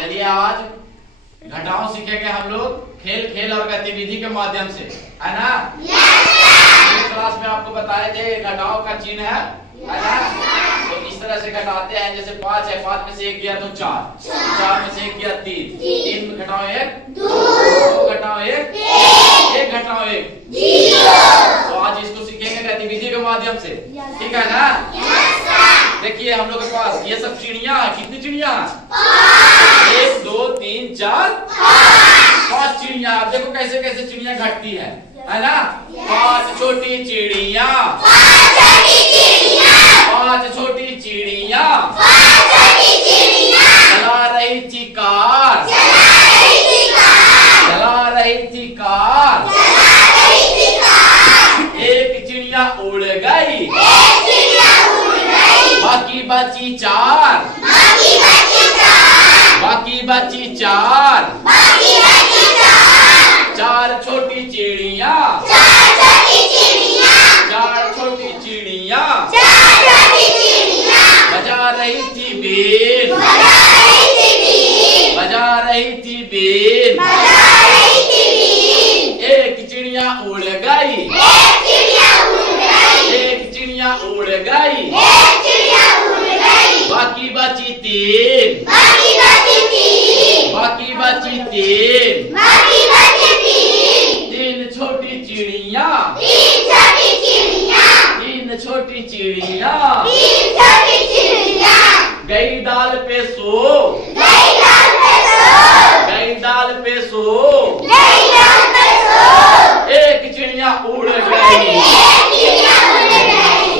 चलिए आज घटाओ सीखेंगे हम लोग खेल खेल और गतिविधि के माध्यम से, है ना। क्लास में आपको बताए थे घटाओ का चिन्ह है ना। तो इस तरह से घटाते हैं, जैसे 5 है, 5 में से 1 गया तो 4, 4 में से 1 गया 3, 3 में घटाओ 1, 2 घटाओ 1, 1 घटाओ 1, 0। तो आज इसको सीखेंगे गतिविधि के माध्यम से, ठीक है ना। देखिए हम लोग के पास ये सब चिड़िया है। कितनी चिड़िया है? 1 2 3 4 5 चिड़िया। अब देखो कैसे कैसे चिड़िया घटती है ना। 5 छोटी चिड़िया, 5 छोटी चिड़िया चला रही थी कार, चला रही थी कार। एक चिड़िया उड़ गई, बाकी बची 4, बाकी बची 4। 4 छोटी चिड़िया, 4 छोटी चिड़िया बजा रही थी बेल, बजा रही थी बेल। एक चिड़िया उड़ गई, एक चिड़िया उड़ गई, बाकी बची 3, बाकी बची 3। 3 छोटी चिड़िया, 3 छोटी चिड़िया गई दाल पे सो, गई दाल पे सो। एक चिड़िया उड़ गई,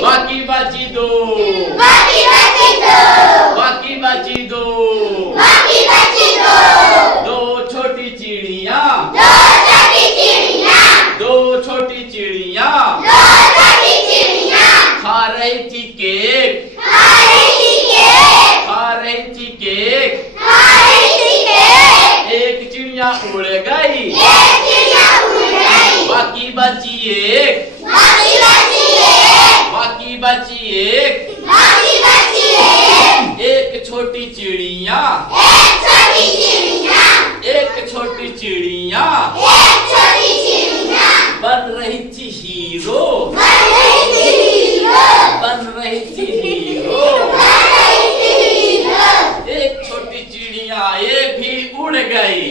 बाकी बची 2, बाकी बची 2। 2 छोटी चिड़िया, 2 छोटी चिड़िया खा रही थी केक, खा रही थी केक। एक चिड़िया उड़ गई, बाकी बची 1, बाकी बची 1। एक छोटी चिड़िया, एक छोटी चिड़िया बन रही थी हीरो, बन रही थी हीरो। एक छोटी चिड़िया ये भी उड़ गई,